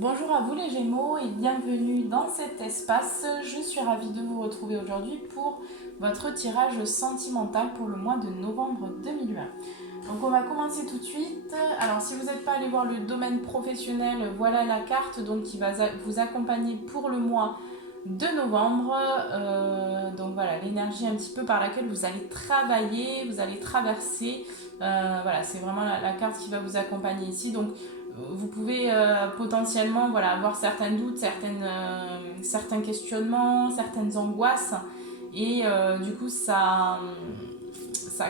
Bonjour à vous les Gémeaux et bienvenue dans cet espace. Je suis ravie de vous retrouver aujourd'hui pour votre tirage sentimental pour le mois de novembre 2020. Donc on va commencer tout de suite. Alors si vous n'êtes pas allé voir le domaine professionnel, voilà la carte donc qui va vous accompagner pour le mois de novembre. Donc voilà l'énergie un petit peu par laquelle vous allez travailler, vous allez traverser. Voilà, c'est vraiment la carte qui va vous accompagner ici. Donc vous pouvez potentiellement avoir certains doutes, certains questionnements, certaines angoisses et du coup ça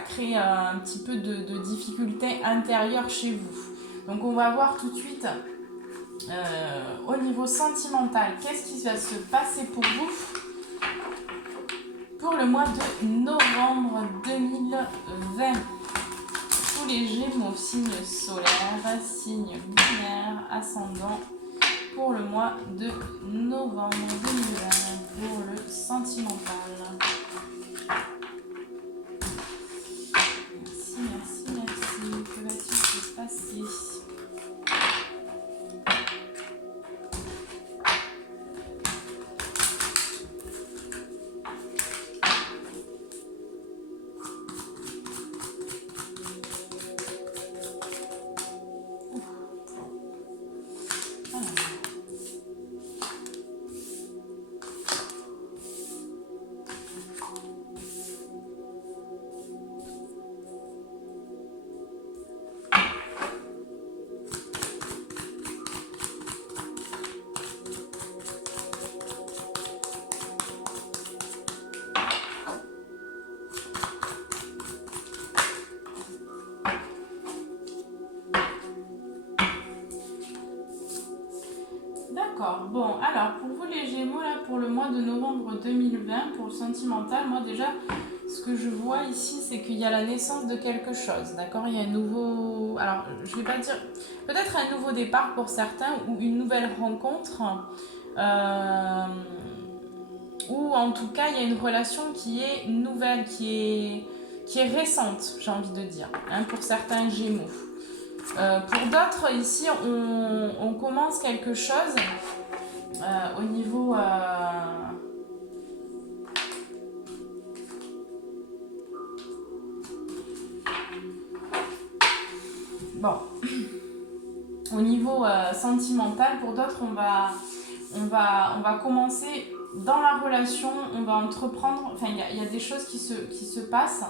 crée un petit peu de difficultés intérieures chez vous. Donc on va voir tout de suite au niveau sentimental qu'est-ce qui va se passer pour vous pour le mois de novembre 2020. Tous les Gémeaux, signe solaire, signe lunaire, ascendant, pour le mois de novembre 2020, pour le sentimental. Merci. Que va-t-il se passer ? D'accord, bon, alors pour vous les Gémeaux, là, pour le mois de novembre 2020, pour le sentimental, moi déjà, ce que je vois ici, c'est qu'il y a la naissance de quelque chose, d'accord. Il y a un nouveau, alors je vais pas dire, peut-être un nouveau départ pour certains, ou une nouvelle rencontre, euh, ou en tout cas, il y a une relation qui est nouvelle, qui est récente, j'ai envie de dire, hein, pour certains Gémeaux. Pour d'autres, ici, on commence quelque chose au niveau... Bon, au niveau sentimental, pour d'autres, on va commencer dans la relation, on va entreprendre, enfin, il y a des choses qui se passent.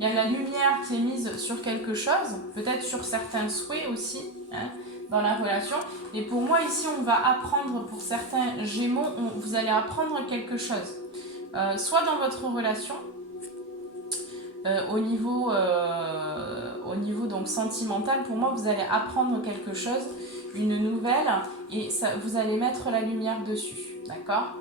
Il y a la lumière qui est mise sur quelque chose, peut-être sur certains souhaits aussi, hein, dans la relation. Et pour moi, ici, on va apprendre, pour certains Gémeaux, vous allez apprendre quelque chose. Soit dans votre relation, au niveau donc sentimental, pour moi, vous allez apprendre quelque chose, une nouvelle, et ça, vous allez mettre la lumière dessus, d'accord ?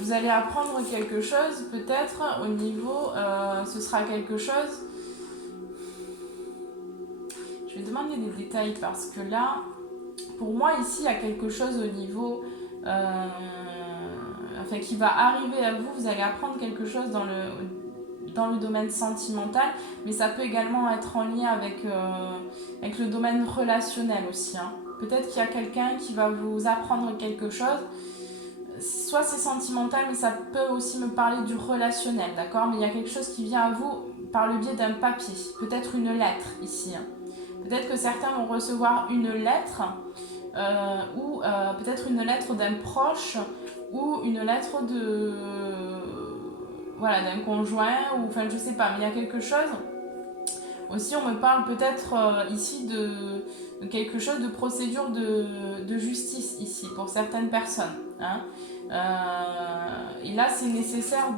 Vous allez apprendre quelque chose, peut-être au niveau, ce sera quelque chose. Je vais demander des détails parce que là, pour moi ici, il y a quelque chose au niveau, enfin qui va arriver à vous. Vous allez apprendre quelque chose dans le domaine sentimental, mais ça peut également être en lien avec le domaine relationnel aussi. Hein. Peut-être qu'il y a quelqu'un qui va vous apprendre quelque chose. Soit c'est sentimental, mais ça peut aussi me parler du relationnel, d'accord ? Mais il y a quelque chose qui vient à vous par le biais d'un papier, peut-être une lettre ici. Peut-être que certains vont recevoir une lettre, ou peut-être une lettre d'un proche, ou une lettre d'un conjoint, ou enfin je sais pas, mais il y a quelque chose. Aussi, on me parle peut-être ici de quelque chose de procédure de justice ici pour certaines personnes. Hein. Et là, c'est nécessaire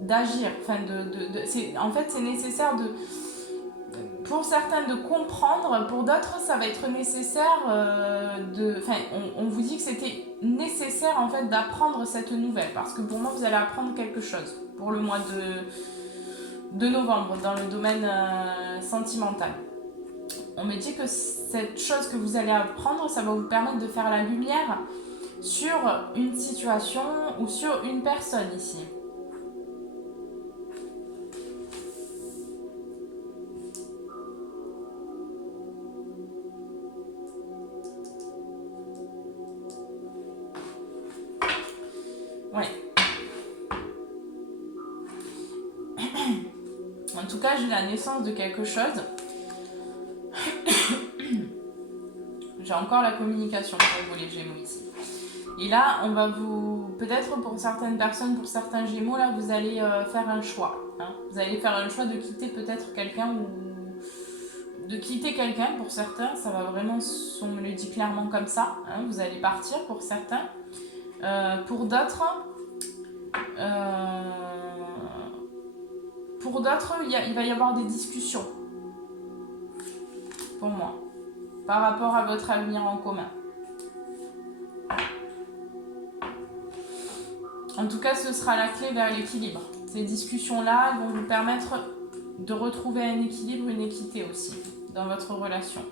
d'agir. Enfin, en fait, c'est nécessaire pour certains de comprendre, pour d'autres, ça va être nécessaire on vous dit que c'était nécessaire en fait d'apprendre cette nouvelle parce que pour moi, vous allez apprendre quelque chose pour le mois de novembre dans le domaine sentimental. On me dit que cette chose que vous allez apprendre, ça va vous permettre de faire la lumière sur une situation ou sur une personne ici. Ouais. En tout cas, j'ai la naissance de quelque chose. J'ai encore la communication pour vous les Gémeaux ici. Et là, on va vous... Peut-être pour certaines personnes, pour certains Gémeaux, là, vous allez faire un choix. Hein. Vous allez faire un choix de quitter peut-être quelqu'un ou... De quitter quelqu'un pour certains, ça va vraiment, on me le dit clairement comme ça. Hein. Vous allez partir pour certains. Pour d'autres... Pour d'autres, il va y avoir des discussions. Pour moi. Par rapport à votre avenir en commun. En tout cas, ce sera la clé vers l'équilibre. Ces discussions-là vont vous permettre de retrouver un équilibre, une équité aussi dans votre relation.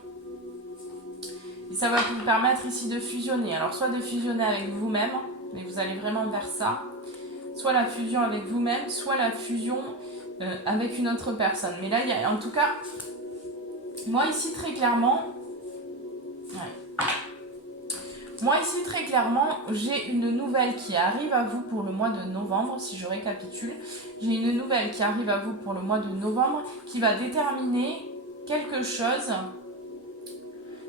Et ça va vous permettre ici de fusionner. Alors, soit de fusionner avec vous-même, mais vous allez vraiment vers ça. Soit la fusion avec vous-même, soit la fusion avec une autre personne. Mais là, il y a, en tout cas, moi ici très clairement... Ouais. Moi ici très clairement, j'ai une nouvelle qui arrive à vous pour le mois de novembre, si je récapitule. J'ai une nouvelle qui arrive à vous pour le mois de novembre qui va déterminer quelque chose.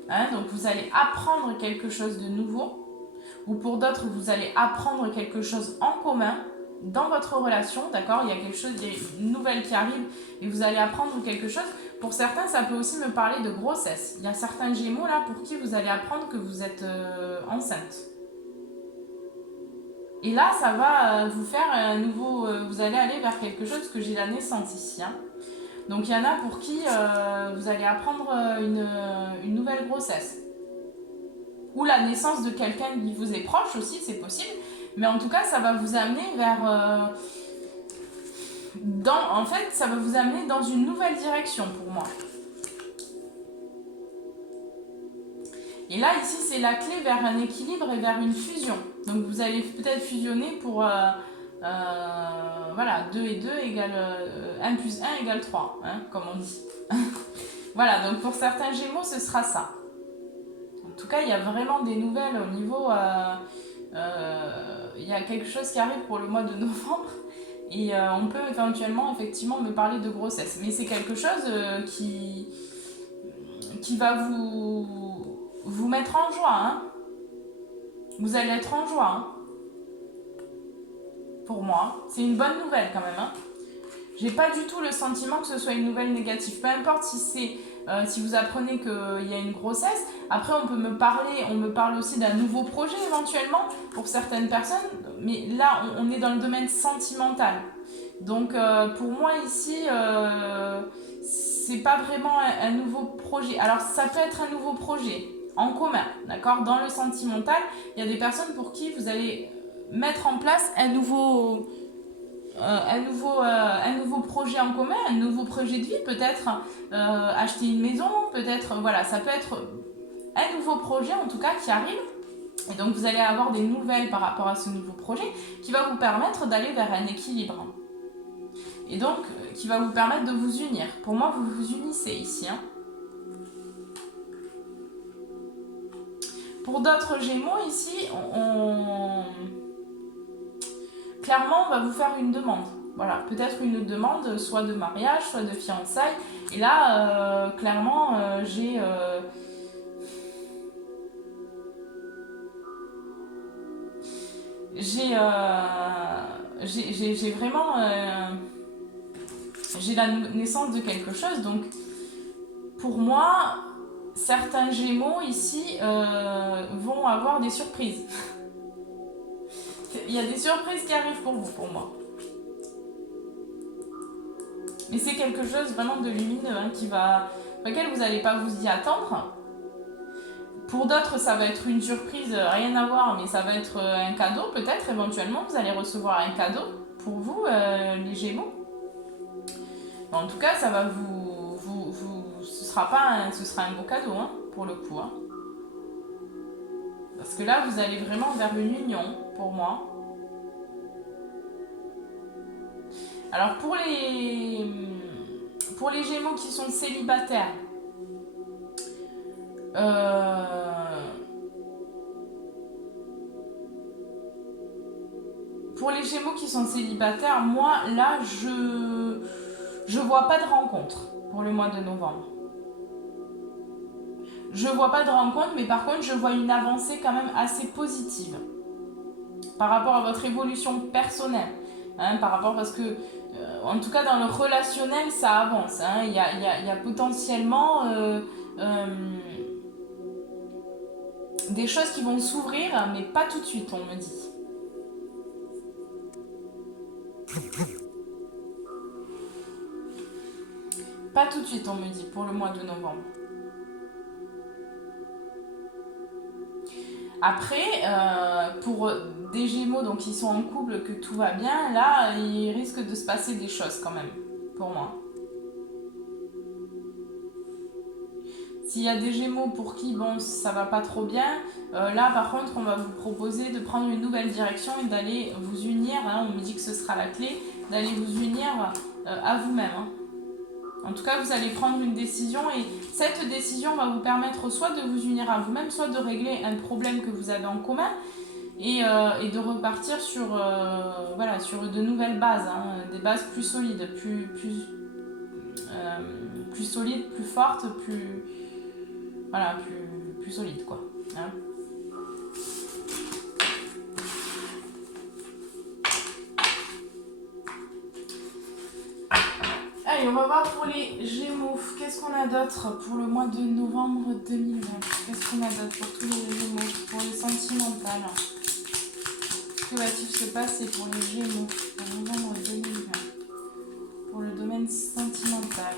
Hein, donc vous allez apprendre quelque chose de nouveau. Ou pour d'autres, vous allez apprendre quelque chose en commun dans votre relation, d'accord? Il y a quelque chose, il y a une nouvelle qui arrive et vous allez apprendre quelque chose. Pour certains, ça peut aussi me parler de grossesse. Il y a certains Gémeaux là pour qui vous allez apprendre que vous êtes enceinte. Et là, ça va vous faire un nouveau... vous allez aller vers quelque chose que j'ai la naissance ici. Hein. Donc il y en a pour qui vous allez apprendre une nouvelle grossesse. Ou la naissance de quelqu'un qui vous est proche aussi, c'est possible. Mais en tout cas, ça va vous amener vers... en fait, ça va vous amener dans une nouvelle direction pour moi. Et là, ici, c'est la clé vers un équilibre et vers une fusion. Donc, vous allez peut-être fusionner pour... voilà, 2 et 2 égale... 1 plus 1 égale 3, hein, comme on dit. Voilà, donc pour certains Gémeaux, ce sera ça. En tout cas, il y a vraiment des nouvelles au niveau... il y a quelque chose qui arrive pour le mois de novembre. Et on peut éventuellement, effectivement, me parler de grossesse. Mais c'est quelque chose qui va vous mettre en joie. Hein. Vous allez être en joie. Hein. Pour moi. C'est une bonne nouvelle quand même. Hein. J'ai pas du tout le sentiment que ce soit une nouvelle négative. Peu importe si c'est... si vous apprenez qu'il y a une grossesse, après on me parle aussi d'un nouveau projet éventuellement pour certaines personnes, mais là on est dans le domaine sentimental. Donc pour moi ici, c'est pas vraiment un nouveau projet. Alors ça peut être un nouveau projet en commun, d'accord? Dans le sentimental, il y a des personnes pour qui vous allez mettre en place un nouveau projet en commun, un nouveau projet de vie, peut-être acheter une maison, peut-être, voilà, ça peut être un nouveau projet en tout cas qui arrive. Et donc vous allez avoir des nouvelles par rapport à ce nouveau projet qui va vous permettre d'aller vers un équilibre. Et donc, qui va vous permettre de vous unir. Pour moi, vous vous unissez ici. Hein. Pour d'autres Gémeaux, ici, clairement, on va vous faire une demande. Voilà, peut-être une demande, soit de mariage, soit de fiançailles. Et là, clairement, j'ai vraiment... j'ai la naissance de quelque chose. Donc, pour moi, certains Gémeaux ici vont avoir des surprises. Il y a des surprises qui arrivent pour vous, pour moi. Mais c'est quelque chose vraiment de lumineux hein, auquel vous n'allez pas vous y attendre. Pour d'autres, ça va être une surprise, rien à voir, mais ça va être un cadeau peut-être, éventuellement. Vous allez recevoir un cadeau pour vous, les Gémeaux. En tout cas, ça va ce sera un beau cadeau, hein, pour le coup. Hein. Parce que là, vous allez vraiment vers une union, pour moi. Alors, pour les Gémeaux qui sont célibataires, moi, là, je vois pas de rencontre pour le mois de novembre. Je vois pas de rencontre, mais par contre, je vois une avancée quand même assez positive par rapport à votre évolution personnelle. Hein, par rapport, parce que, en tout cas, dans le relationnel, ça avance. Hein. Il y a potentiellement des choses qui vont s'ouvrir, mais pas tout de suite, on me dit. Pas tout de suite, on me dit, pour le mois de novembre. Après, pour des Gémeaux donc qui sont en couple, que tout va bien, là, il risque de se passer des choses quand même, pour moi. S'il y a des Gémeaux pour qui, bon, ça va pas trop bien, là, par contre, on va vous proposer de prendre une nouvelle direction et d'aller vous unir, hein, on me dit que ce sera la clé, d'aller vous unir à vous-même. Hein. En tout cas, vous allez prendre une décision et cette décision va vous permettre soit de vous unir à vous-même, soit de régler un problème que vous avez en commun et de repartir sur, voilà, sur de nouvelles bases, hein, des bases plus solides, plus solides, plus fortes, voilà, plus solides, quoi. Hein. Allez, on va voir pour les Gémeaux. Qu'est-ce qu'on a d'autre pour le mois de novembre 2020? Qu'est-ce qu'on a d'autre pour tous les Gémeaux? Pour les sentimentales. Que va-t-il se passer pour les Gémeaux en novembre 2020? Pour le domaine sentimental.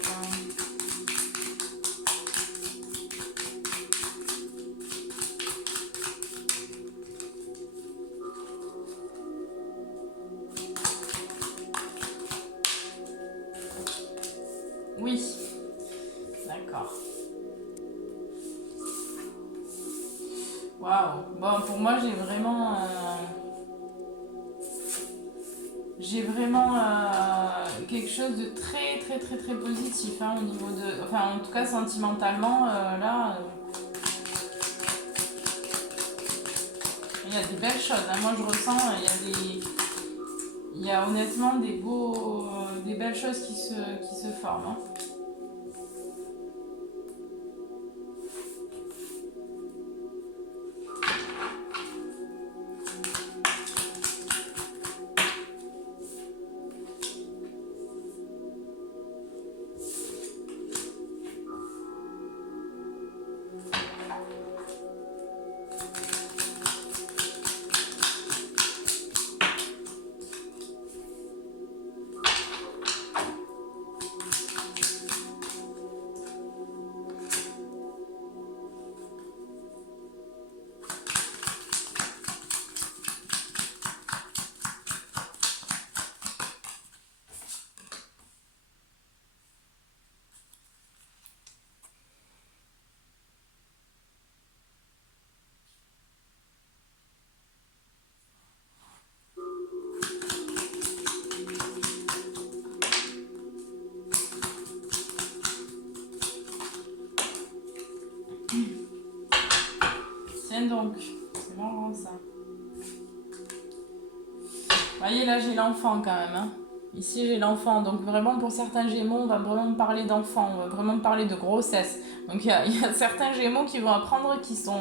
Oui. D'accord. Waouh. Bon, pour moi, j'ai vraiment quelque chose de très très très très positif, hein, au niveau de, enfin en tout cas sentimentalement, là il y a des belles choses, hein. Moi je ressens, il y a honnêtement des belles choses qui se forment, hein. Tiens donc, c'est marrant ça. Vous voyez, là j'ai l'enfant quand même, hein. Ici j'ai l'enfant, donc vraiment pour certains Gémeaux, on va vraiment parler d'enfant, on va vraiment parler de grossesse. Donc il y a certains Gémeaux qui vont apprendre qui sont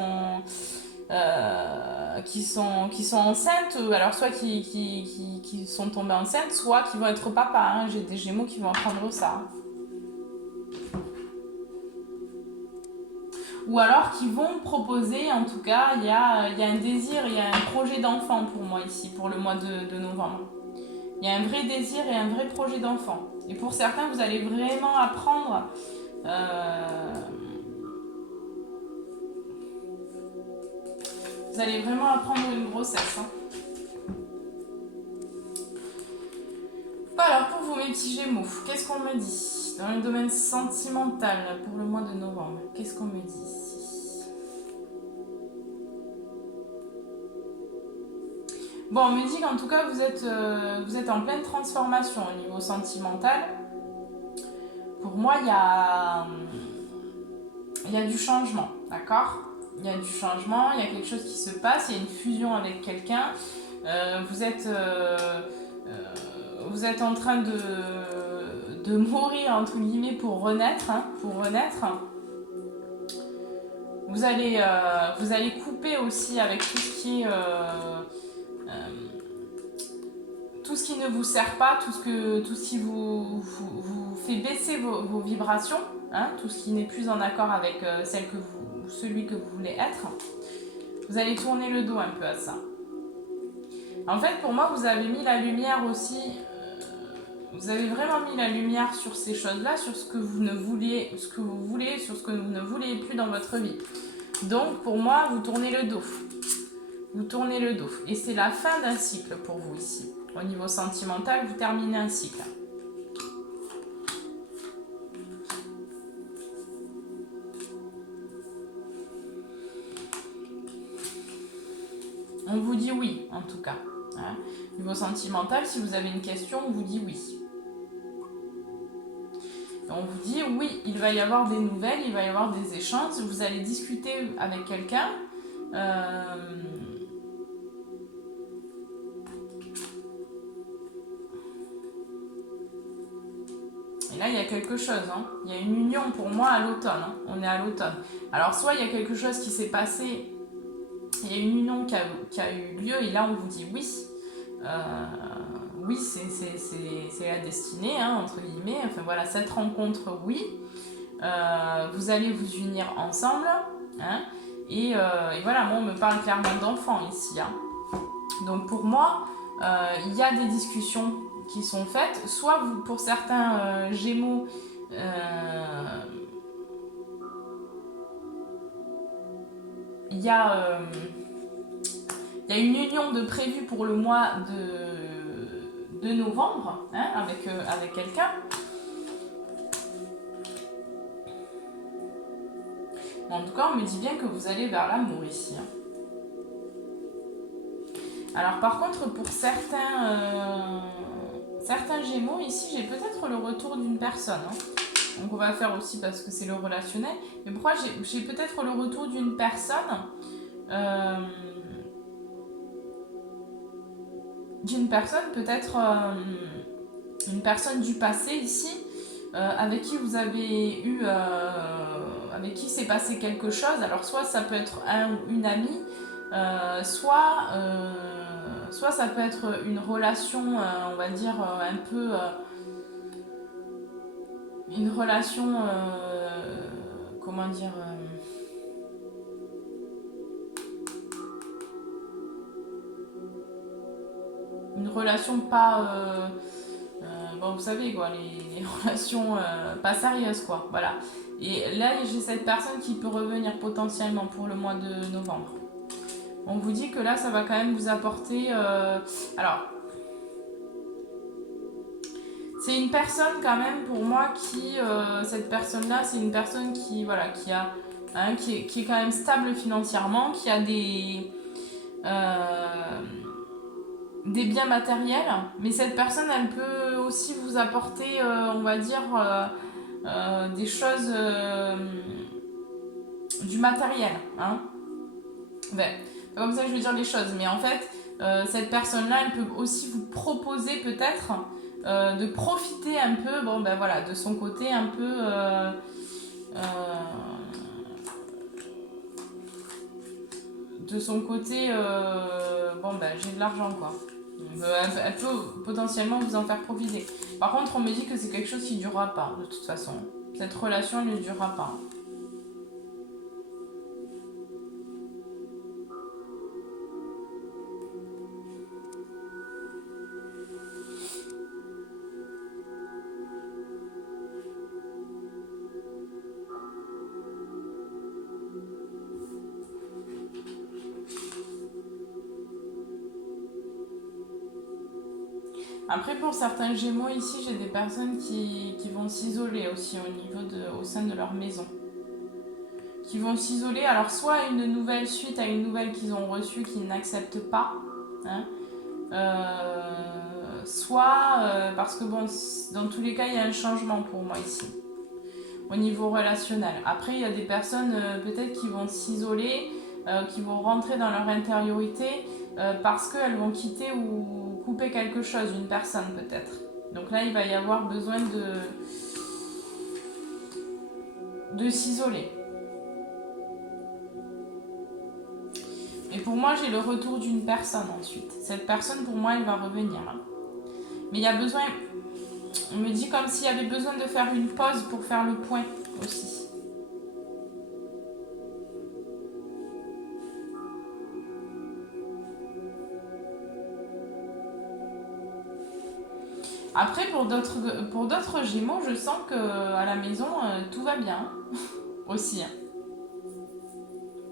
enceintes, alors soit qui sont tombés enceintes, soit qui vont être papa, hein. J'ai des Gémeaux qui vont apprendre ça. Ou alors qui vont proposer, en tout cas, il y a un désir, il y a un projet d'enfant pour moi ici, pour le mois de novembre. Il y a un vrai désir et un vrai projet d'enfant. Et pour certains, vous allez vraiment apprendre une grossesse. Hein. Alors pour vous mes petits Gémeaux, qu'est-ce qu'on me dit dans le domaine sentimental pour le mois de novembre? Qu'est-ce qu'on me dit ici? Bon, on me dit qu'en tout cas, vous êtes en pleine transformation au niveau sentimental. Pour moi, il y a du changement, d'accord? Il y a du changement, il y a quelque chose qui se passe, il y a une fusion avec quelqu'un. Vous êtes en train de mourir, entre guillemets, pour renaître. Hein, pour renaître. Vous allez couper aussi avec tout ce qui est... tout ce qui ne vous sert pas, tout ce qui vous fait baisser vos vibrations, hein, tout ce qui n'est plus en accord avec celui que vous voulez être, vous allez tourner le dos un peu à ça. En fait, pour moi, vous avez mis la lumière aussi, vous avez vraiment mis la lumière sur ces choses-là, sur ce que vous voulez, sur ce que vous ne voulez plus dans votre vie. Donc, pour moi, vous tournez le dos. Vous tournez le dos. Et c'est la fin d'un cycle pour vous ici. Au niveau sentimental, vous terminez un cycle. On vous dit oui, en tout cas. Hein. Au niveau sentimental, si vous avez une question, on vous dit oui. Et on vous dit oui, il va y avoir des nouvelles, il va y avoir des échanges, vous allez discuter avec quelqu'un. Et là, il y a quelque chose. Hein. Il y a une union pour moi à l'automne. Hein. On est à l'automne. Alors, soit il y a quelque chose qui s'est passé, il y a une union qui a eu lieu, et là, on vous dit oui. Oui, c'est la destinée, hein, entre guillemets. Enfin, voilà, cette rencontre, oui. Vous allez vous unir ensemble. Hein. Et voilà, moi, on me parle clairement d'enfants ici. Hein. Donc, pour moi, il y a des discussions qui sont faites, soit vous, pour certains Gémeaux, il y a une union de prévue pour le mois de novembre, hein, avec quelqu'un. En tout cas, on me dit bien que vous allez vers l'amour ici. Hein. Alors par contre, pour certains Gémeaux, ici, j'ai peut-être le retour d'une personne. Hein. Donc on va faire aussi parce que c'est le relationnel. Mais pourquoi j'ai peut-être le retour d'une personne peut-être une personne du passé ici, avec qui vous avez eu... avec qui s'est passé quelque chose. Alors soit ça peut être un ou une amie, soit ça peut être une relation, on va dire, un peu... une relation... comment dire... une relation pas... bon, vous savez quoi, les relations pas sérieuses quoi, voilà. Et là, j'ai cette personne qui peut revenir potentiellement pour le mois de novembre. On vous dit que là, ça va quand même vous apporter... alors, c'est une personne quand même pour moi qui... cette personne-là, c'est une personne qui, voilà, qui a... Hein, qui est quand même stable financièrement, qui a des biens matériels, mais cette personne, elle peut aussi vous apporter, on va dire, des choses, du matériel. Hein. Ben, c'est comme ça que je veux dire les choses, mais en fait, cette personne-là, elle peut aussi vous proposer peut-être de profiter un peu, bon ben voilà, de son côté un peu... de son côté, bon ben j'ai de l'argent quoi. Elle peut potentiellement vous en faire profiter. Par contre, on me dit que c'est quelque chose qui ne durera pas, de toute façon. Cette relation ne durera pas. Après, pour certains Gémeaux, ici, j'ai des personnes qui vont s'isoler aussi au sein de leur maison. Qui vont s'isoler, alors soit une nouvelle suite à une nouvelle qu'ils ont reçue qu'ils n'acceptent pas, hein, soit parce que bon, dans tous les cas, il y a un changement pour moi ici, au niveau relationnel. Après, il y a des personnes peut-être qui vont s'isoler, qui vont rentrer dans leur intériorité parce qu'elles vont quitter ou couper quelque chose, une personne peut-être. Donc là, il va y avoir besoin de s'isoler. Et pour moi, j'ai le retour d'une personne ensuite. Cette personne, pour moi, elle va revenir. Mais il y a besoin... On me dit comme s'il y avait besoin de faire une pause pour faire le point aussi. Après, pour d'autres Gémeaux, je sens qu'à la maison, tout va bien. Aussi.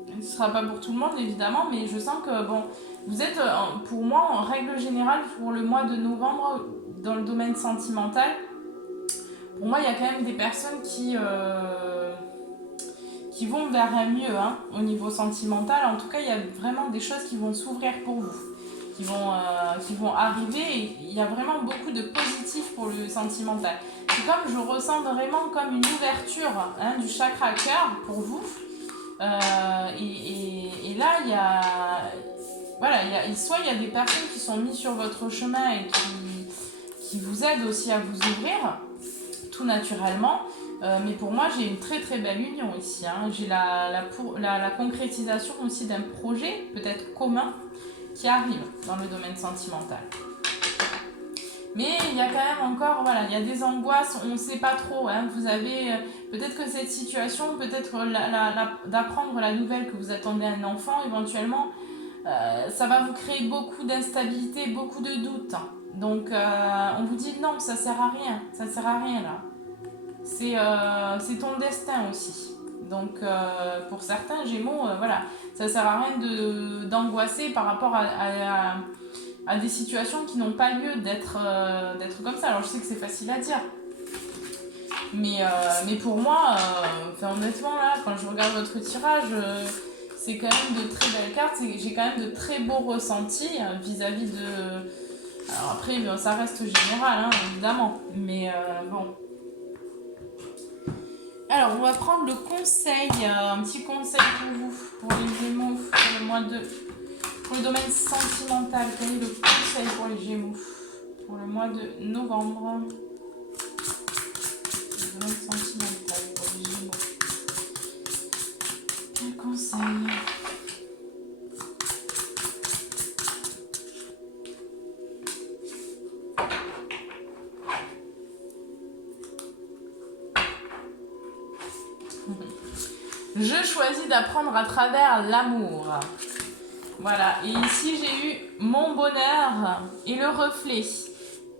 Ce ne sera pas pour tout le monde, évidemment, mais je sens que, bon, vous êtes, pour moi, en règle générale, pour le mois de novembre, dans le domaine sentimental, pour moi, il y a quand même des personnes qui vont vers un mieux au niveau sentimental. En tout cas, il y a vraiment des choses qui vont s'ouvrir pour vous, qui vont arriver. Et il y a vraiment beaucoup de positifs pour le sentimental. C'est comme, je ressens vraiment comme une ouverture du chakra cœur pour vous. Et là, il y a... Voilà, soit il y a des personnes qui sont mises sur votre chemin et qui vous aident aussi à vous ouvrir, tout naturellement. Mais pour moi, j'ai une très très belle union ici. J'ai la concrétisation aussi d'un projet, peut-être commun, qui arrive dans le domaine sentimental. Mais il y a quand même encore, voilà, il y a des angoisses, on ne sait pas trop. Vous avez peut-être que cette situation, peut-être d'apprendre la nouvelle que vous attendez un enfant, éventuellement, ça va vous créer beaucoup d'instabilité, beaucoup de doutes. Donc, on vous dit non, ça sert à rien. Ça sert à rien là. C'est ton destin aussi. Donc, pour certains Gémeaux, voilà, ça sert à rien d'angoisser par rapport à des situations qui n'ont pas lieu d'être comme ça. Alors, je sais que c'est facile à dire. Mais pour moi, honnêtement, là, quand je regarde votre tirage, c'est quand même de très belles cartes. J'ai quand même de très beaux ressentis vis-à-vis de... Alors après, ça reste général, évidemment. Mais bon... Alors, on va prendre le conseil, un petit conseil pour vous, pour les Gémeaux, pour le mois de... Pour le domaine sentimental, quel est le conseil pour les Gémeaux pour le mois de novembre? Le domaine sentimental pour les Gémeaux. Quel conseil? Je choisis d'apprendre à travers l'amour. Voilà, et ici j'ai eu mon bonheur et le reflet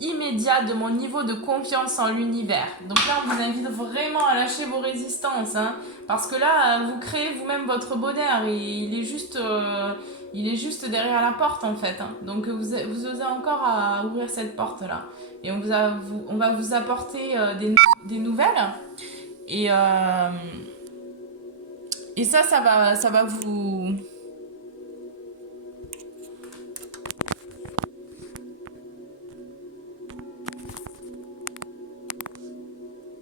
immédiat de mon niveau de confiance en l'univers. Donc là, on vous invite vraiment à lâcher vos résistances, parce que là, vous créez vous-même votre bonheur et il est juste derrière la porte en fait. Donc vous osez encore à ouvrir cette porte-là. Et on va vous apporter des nouvelles. Et ça va vous